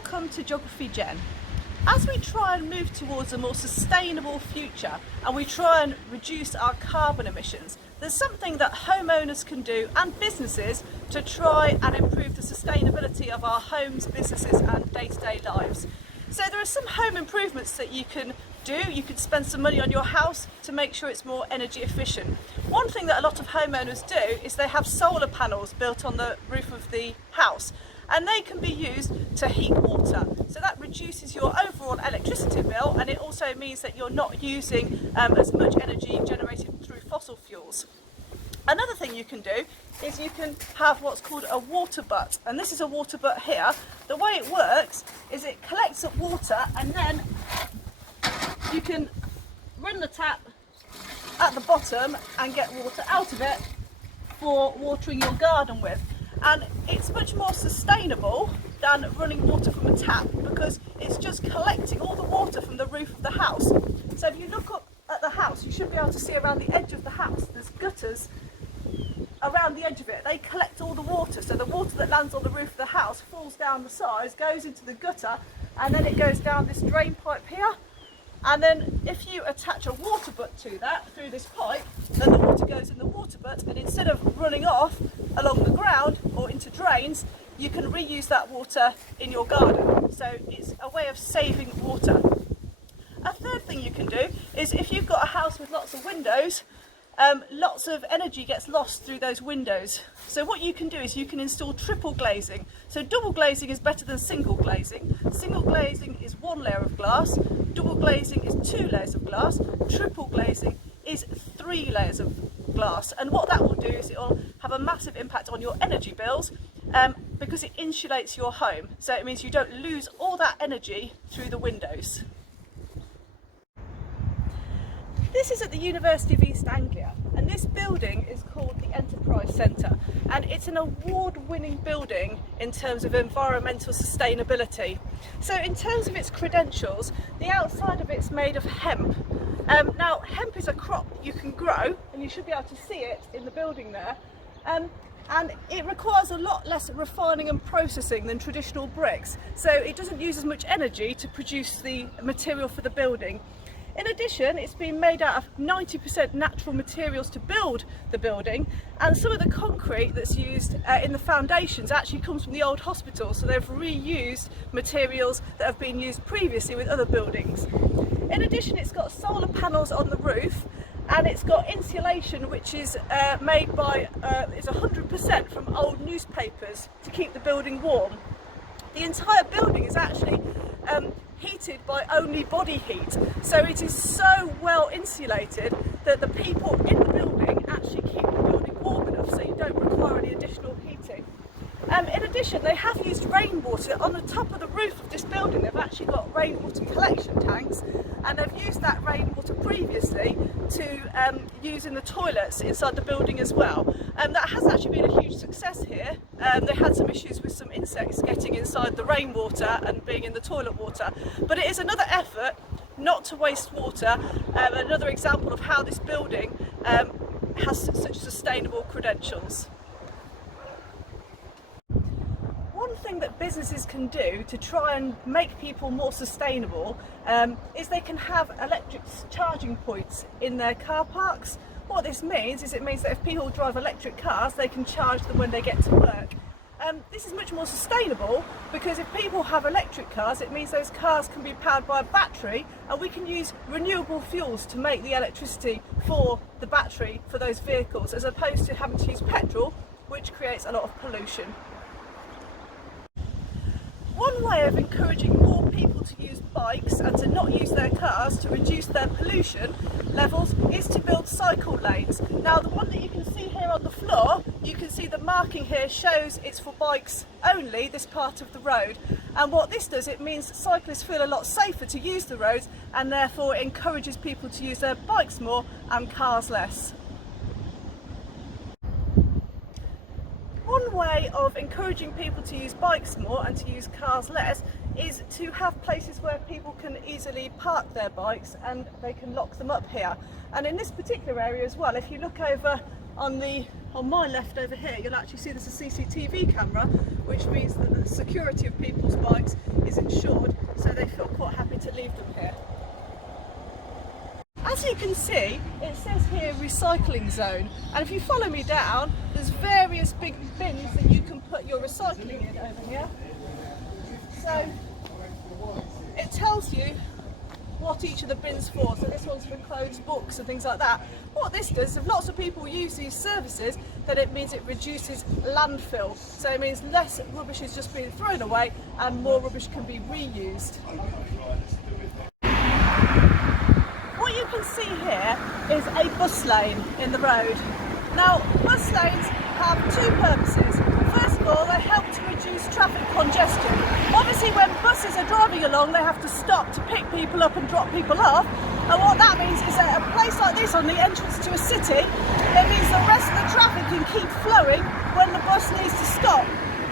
Welcome to Geography Gen. As we try and move towards a more sustainable future and we try and reduce our carbon emissions, there's something that homeowners can do and businesses to try and improve the sustainability of our homes, businesses and day-to-day lives. So there are some home improvements that you can do. You could spend some money on your house to make sure it's more energy efficient. One thing that a lot of homeowners do is they have solar panels built on the roof of the house, and they can be used to heat water. So that reduces your overall electricity bill, and it also means that you're not using as much energy generated through fossil fuels. Another thing you can do is you can have what's called a water butt, and this is a water butt here. The way it works is it collects up water and then you can run the tap at the bottom and get water out of it for watering your garden with. And it's much more sustainable than running water from a tap because it's just collecting all the water from the roof of the house. So if you look up at the house, you should be able to see around the edge of the house, there's gutters around the edge of it. They collect all the water, so the water that lands on the roof of the house falls down the sides, goes into the gutter, and then it goes down this drain pipe here. And then if you attach a water butt to that through this pipe, then the water goes in the water butt, and instead of running off along the ground or into drains, you can reuse that water in your garden. So it's a way of saving water. A third thing you can do is if you've got a house with lots of windows, lots of energy gets lost through those windows. So what you can do is you can install triple glazing. So double glazing is better than single glazing. Single glazing is one layer of glass, double glazing is 2 layers of glass, triple glazing is 3 layers of glass. And what that will do is it will have a massive impact on your energy bills because it insulates your home. So it means you don't lose all that energy through the windows. This is at the University of East Anglia, and this building is called the Enterprise Centre, and it's an award-winning building in terms of environmental sustainability. So in terms of its credentials, the outside of it's made of hemp. Now hemp is a crop you can grow, and you should be able to see it in the building there, and it requires a lot less refining and processing than traditional bricks, so it doesn't use as much energy to produce the material for the building. In addition, it's been made out of 90% natural materials to build the building, and some of the concrete that's used in the foundations actually comes from the old hospital, so they've reused materials that have been used previously with other buildings. In addition, it's got solar panels on the roof, and it's got insulation which is made by, it's 100% from old newspapers to keep the building warm. The entire building is actually heated by only body heat, so it is so well insulated that the people in the building actually keep the building warm enough, so you don't require any additional heating. In addition, they have used rainwater on the top of the roof of this building. They've actually got rainwater collection tanks, and they've used that rainwater previously to use in the toilets inside the building as well. That has actually been a huge success here. They had some issues with some insects getting inside the rainwater and being in the toilet water, but it is another effort not to waste water, another example of how this building has such sustainable credentials. One thing that businesses can do to try and make people more sustainable is they can have electric charging points in their car parks. What this means is it means that if people drive electric cars, they can charge them when they get to work. This is much more sustainable because if people have electric cars, it means those cars can be powered by a battery, and we can use renewable fuels to make the electricity for the battery for those vehicles, as opposed to having to use petrol, which creates a lot of pollution. One way of encouraging more people to use bikes and to not use their cars to reduce their pollution levels is to build cycle lanes. Now the one that you can see here on the floor, you can see the marking here shows it's for bikes only, this part of the road. And what this does, it means cyclists feel a lot safer to use the roads, and therefore it encourages people to use their bikes more and cars less. One way of encouraging people to use bikes more and to use cars less is to have places where people can easily park their bikes and they can lock them up here. And in this particular area as well, if you look over on my left over here, you'll actually see there's a CCTV camera, which means that the security of people's bikes is ensured, so they feel quite happy to leave them here. As you can see, it says here recycling zone, and if you follow me down, there's various big bins that you can put your recycling in over here. So it tells you what each of the bins for. So this one's for clothes, books and things like that. What this does, if lots of people use these services, then it means it reduces landfill. So it means less rubbish is just being thrown away and more rubbish can be reused. What you can see here is a bus lane in the road. Now, bus lanes have two purposes. First of all, they help to reduce traffic congestion. Obviously, when buses are driving along, they have to stop to pick people up and drop people off. And what that means is that a place like this on the entrance to a city, it means the rest of the traffic can keep flowing when the bus needs to stop.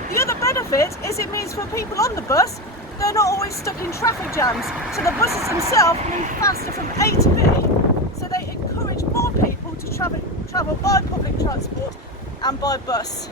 The other benefit is it means for people on the bus, they're not always stuck in traffic jams. So the buses themselves move faster from A to B, so they encourage more people to travel by public transport and by bus.